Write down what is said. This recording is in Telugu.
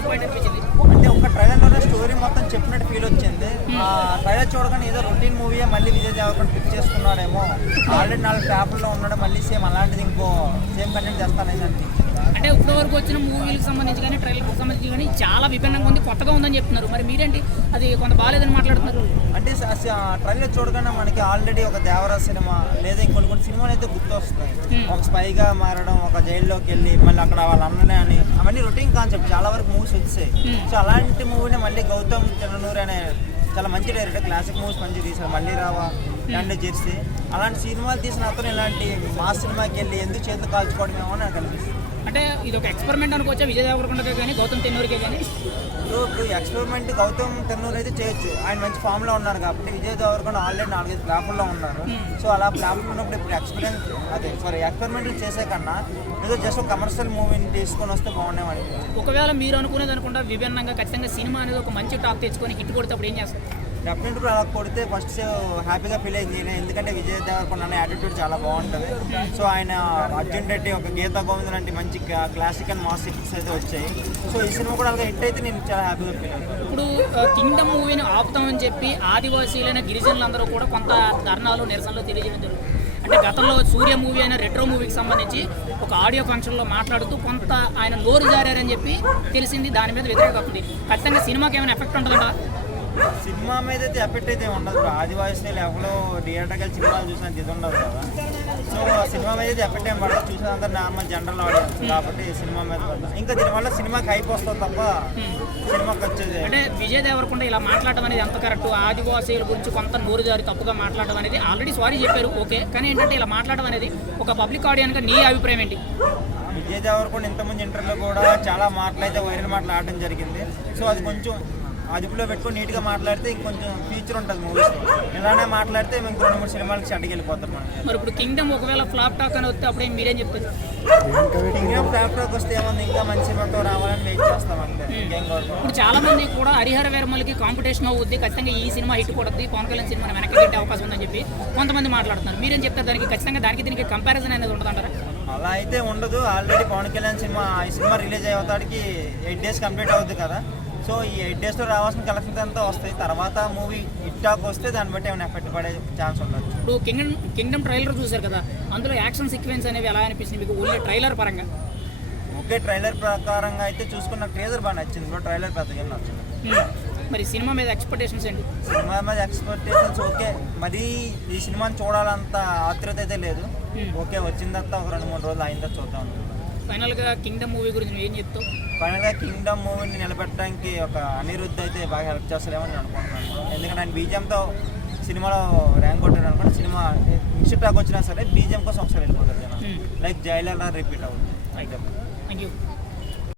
డిసప్పాయింట్ అనిపించింది? అంటే ఒక ట్రైలర్లోనే స్టోరీ మొత్తం చెప్పినట్టు ఫీల్ వచ్చింది. ట్రైలర్ చూడగానే ఏదో రొటీన్ మూవీయే మళ్ళీ విజయ్ దేవరకొండ పిక్ చేసుకున్నాడేమో, ఆల్రెడీ 4 పేపర్లో ఉన్నాడు, మళ్ళీ సేమ్ అలాంటిది ఇంకో సేమ్ కంటెంట్ చేస్తానని అనిపించింది. అంటే ఇప్పటి వరకు వచ్చిన మూవీలకు సంబంధించి కానీ ట్రైలర్కి సంబంధించి కానీ చాలా విభిన్నంగా ఉంది, కొత్తగా ఉందని చెప్తున్నారు. మరి మీరేంటి అది కొంత బాగాలేదని మాట్లాడుతున్నారు? అంటే ట్రైలర్ చూడగానే మనకి ఆల్రెడీ ఒక దేవరా సినిమా లేదా కొన్ని సినిమాలు అయితే గుర్తొస్తున్నాయి. ఒక స్పైగా మారడం, ఒక జైల్లోకి వెళ్ళి మళ్ళీ అక్కడ వాళ్ళ అన్ననే అని, అవన్నీ రొటీన్ కాన్సెప్ట్ చాలా వరకు మూవీస్ వచ్చాయి. సో అలాంటి మూవీని మళ్ళీ గౌతమ్ తిరునూరి అనే చాలా మంచి డైరెక్టర్, క్లాసిక్ మూవీస్ మంచి తీశారు. మళ్ళీ రావా అండ్ జెర్సీ అలాంటి సినిమాలు తీసిన అతను ఇలాంటి మా సినిమాకి వెళ్ళి ఎందుకు చేతులు కాల్చుకోవడమేమో నాకు అనిపిస్తుంది. అంటే ఇది ఒక ఎక్స్పెరిమెంట్ అనుకోవచ్చా విజయ్ దేవరకొండకే కానీ గౌతమ్ తిరునూరికే కానీ? ఇప్పుడు ఎక్స్పెరిమెంట్ గౌతమ్ తిరునూరి అయితే చేయొచ్చు, ఆయన మంచి ఫామ్లో ఉన్నారు కాబట్టి. విజయ్ దేవరకొండ ఆల్రెడీ 4-5 ప్లాపుల్లో ఉన్నారు. సో అలా ప్లాపులు ఉన్నప్పుడు ఇప్పుడు ఎక్స్పెరిమెంట్ చేసే కన్నా ఏదో జస్ట్ కమర్షియల్ మూవీని తీసుకొని వస్తే బాగుండేమని. ఒకవేళ మీరు అనుకునేది అనుకుంటా విభిన్నంగా ఖచ్చితంగా సినిమా అనేది ఒక మంచి టాక్ తెచ్చుకొని హిట్ కొడితే అప్పుడు ఏం చేస్తారు? డెఫినెట్గా అలా కొడితే ఫస్ట్ హ్యాపీగా ఫీల్ అయింది. ఎందుకంటే విజయ్ దేవరకొండ అనే యాటిట్యూడ్ చాలా బాగుంటుంది. సో ఆయన అర్జున్ రెడ్డి, ఒక గీతా గోవింద్ లాంటి మంచి క్లాసిక్ అండ్ మాస్ హిట్స్ అయితే వచ్చాయి. సో ఈ సినిమా కూడా అలాగే హిట్ అయితే నేను చాలా హ్యాపీగా ఫీల్ అవుతాను. ఇప్పుడు కింగ్డమ్ మూవీని ఆపుతామని చెప్పి ఆదివాసీలైన గిరిజనులందరూ కూడా కొంత ధర్నాలు నిరసనలు తెలియజేయడం జరుగుతుంది. అంటే గతంలో సూర్య మూవీ అయిన రెట్రో మూవీకి సంబంధించి ఒక ఆడియో ఫంక్షన్లో మాట్లాడుతూ కొంత ఆయన నోరు జారారని చెప్పి తెలిసింది. దాని మీద వ్యతిరేకత ఉంది. ఖచ్చితంగా సినిమాకి ఏమైనా ఎఫెక్ట్ ఉంటుందా? సినిమా మీద అయితే ఎఫెక్ట్ అయితే ఉండదు. ఆదివాసీ ఎవరో థియేటర్కి వెళ్ళి సినిమాలు చూసినంత ఇది ఉండదు కదా. సో సినిమా మీద అయితే ఎఫెక్ట్ ఏం పడదు. చూసినంత నార్మల్ జనరల్ ఆడియన్స్ కాబట్టి సినిమా మీద పడదు. ఇంకా దీనివల్ల సినిమాకి హైప్ వస్తుంది తప్ప సినిమాకి వచ్చేది. అంటే విజయ్ దేవరకొండ ఇలా మాట్లాడడం అనేది ఎంత కరెక్ట్? ఆదివాసీల గురించి కొంత నోరు జారి తప్పుగా మాట్లాడడం అనేది ఆల్రెడీ సారీ చెప్పారు, ఓకే. కానీ ఏంటంటే ఇలా మాట్లాడడం అనేది ఒక పబ్లిక్ ఆడియన్గా నీ అభిప్రాయం ఏంటి? విజయ్ దేవరకొండ ఇంతకుముందు ఇంటర్వ్యూలో కూడా చాలా మాటలు అయితే వైరల్ మాటలు ఆడడం జరిగింది. సో అది కొంచెం అదుపులో పెట్టుకొని నీట్గా మాట్లాడితే ఇంకొంచెం ఫ్యూచర్ ఉంటుంది మూవీస్. ఇలానే మాట్లాడితే మేము 2-3 సినిమాలకి షడ్కి వెళ్ళిపోతాం మనం. మరి ఇప్పుడు కింగ్డమ్ ఒకవేళ ఫ్లాప్ టాక్ అని వస్తే అప్పుడే మీరేం చెప్తారు? కింగ్డమ్ ఫ్లాప్ టాక్ వస్తే ఏమన్నా ఇంకా మంచి సినిమాతో రావాలని వెయిట్ చేస్తాం అంతే. ఇప్పుడు చాలా మంది కూడా హరిహర వీరమల్లికి కాంపిటీషన్ అవుద్ది, ఖచ్చితంగా ఈ సినిమా హిట్ కొడుద్ది, పవన్ కళ్యాణ్ సినిమా వెనక్కి పెట్టే అవకాశం ఉందని చెప్పి కొంతమంది మాట్లాడుతున్నారు. మీరేం చెప్తారు దానికి? ఖచ్చితంగా దానికి దీనికి కంపారిజన్ అనేది ఉండదంటారా? అలా అయితే ఉండదు. ఆల్రెడీ పవన్ కళ్యాణ్ సినిమా ఈ సినిమా రిలీజ్ అయ్యేతాడికి 8 days కంప్లీట్ అవుతుంది కదా. సో ఈ 8 daysలో రావాల్సిన కలెక్షన్స్ అంతా వస్తాయి. తర్వాత మూవీ హిట్ టాక్ వస్తే దాన్ని బట్టి ఏమైనా ఎఫెక్ట్ పడే ఛాన్స్ ఉండదు. ఇప్పుడు కింగ్డమ్ ట్రైలర్ చూశారు కదా, అందులో యాక్షన్ సీక్వెన్స్ అనేవి ఎలా అనిపిస్తుంది మీకు ఓన్లీ ట్రైలర్ పరంగా? ఓకే, ట్రైలర్ ప్రకారంగా అయితే చూసుకున్న ట్రేజర్ బాగా నచ్చింది, బట్ ట్రైలర్ పెద్దగా నచ్చింది. మరి సినిమా మీద ఎక్స్పెక్టేషన్స్ ఏంటి? సినిమా మీద ఎక్స్పెక్టేషన్స్ ఓకే, మరి ఈ సినిమాని చూడాలంత ఆతృత అయితే లేదు. ఓకే, వచ్చిందంతా ఒక 2-3 రోజులు అయిందా చూద్దాం. ఫైనల్గా కింగ్డమ్ మూవీ గురించి నువ్వు ఏం చెప్తావు? ఫైనల్గా కింగ్డమ్ మూవీని నిలబెట్టడానికి ఒక అనిరుద్ధ్ అయితే బాగా హెల్ప్ చేస్తారేమో నేను అనుకుంటున్నాను. ఎందుకంటే ఆయన బీజిఎంతో సినిమాలో ర్యాంక్ కొట్టాడు అనుకోండి. సినిమా మిక్స్డ్ టాక్ వచ్చినా సరే బీజిఎం కోసం ఒకసారి వెళ్ళిపోతారు జనం. లైక్ జైలర్ రిపీట్ అవుతుంది. Thank you.